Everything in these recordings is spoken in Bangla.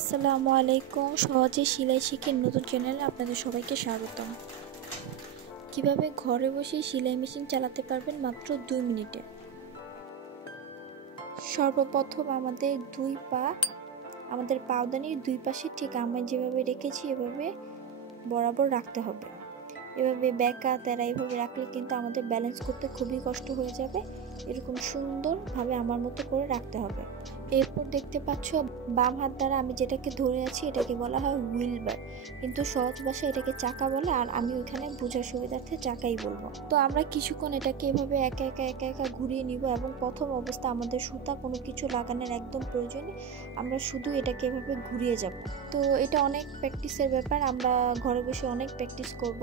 আসসালামু আলাইকুম। সহজে সেলাই শিখে নতুন চ্যানেলে আপনাদের সবাইকে স্বাগতম। কিভাবে ঘরে বসে সেলাই মেশিন চালাতে পারবেন মাত্র 2 মিনিটে। সর্বপ্রথম আমাদের পাওদানির দুই পাশে ঠিক আমি যেভাবে রেখেছি এভাবে বরাবর রাখতে হবে। এভাবে বেঁকা তেরা এভাবে রাখলে কিন্তু আমাদের ব্যালেন্স করতে খুবই কষ্ট হয়ে যাবে। এরকম সুন্দরভাবে আমার মতো করে রাখতে হবে। এরপর দেখতে পাচ্ছ বাম হাত দ্বারা আমি যেটাকে ধরে আছি এটাকে বলা হয় হুইল বার, কিন্তু সহজ ভাষায় এটাকে চাকা বলে, আর আমি ওইখানে বোঝার সুবিধার্থে চাকাই বলবো। তো আমরা কিছুক্ষণ এটাকে এভাবে একা একা ঘুরিয়ে নিব এবং প্রথম অবস্থা আমাদের সুতা কোনো কিছু লাগানোর একদম প্রয়োজন নেই, আমরা শুধু এটাকে এভাবে ঘুরিয়ে যাব। তো এটা অনেক প্র্যাকটিসের ব্যাপার, আমরা ঘরে বসে অনেক প্র্যাকটিস করব।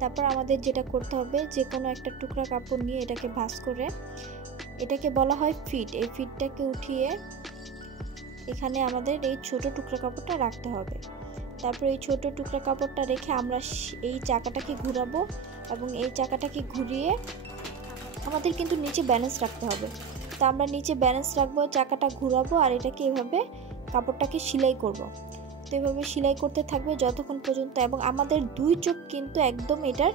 তারপর আমাদের যেটা করতে হবে, যে কোনো একটা টুকরা কাপড় নিয়ে এটাকে ভাঁজ করে, এটাকে বলা হয় ফিট, এই ফিটটাকে উঠিয়ে এখানে আমাদের এই ছোট টুকরা কাপড়টা রাখতে হবে। তারপর এই ছোট টুকরা কাপড়টা রেখে আমরা এই চাকাটাকে ঘোরাবো এবং এই চাকাটাকে ঘুরিয়ে আমাদের কিন্তু নিচে ব্যালেন্স রাখতে হবে। তো আমরা নিচে ব্যালেন্স রাখবো, চাকাটা ঘোরাবো আর এটাকে এভাবে কাপড়টাকে সেলাই করব। তো এভাবে সেলাই করতে থাকবে যতক্ষণ পর্যন্ত, এবং আমাদের দুই চোখ কিন্তু একদম এটার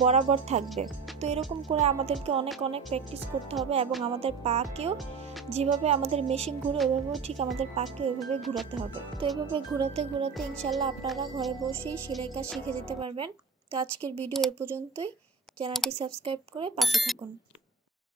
বরাবর থাকবে। তো এরকম করে আমাদেরকে অনেক প্র্যাকটিস করতে হবে এবং আমাদের পাকেও যেভাবে আমাদের মেশিন ঘুরে ওইভাবেও ঠিক আমাদের পাকেও এভাবে ঘোরাতে হবে। তো এভাবে ঘোরাতে ইনশাল্লাহ আপনারা ঘরে বসেই সেলাই কাজ শিখে যেতে পারবেন। তো আজকের ভিডিও এ পর্যন্তই। চ্যানেলটি সাবস্ক্রাইব করে পাশে থাকুন।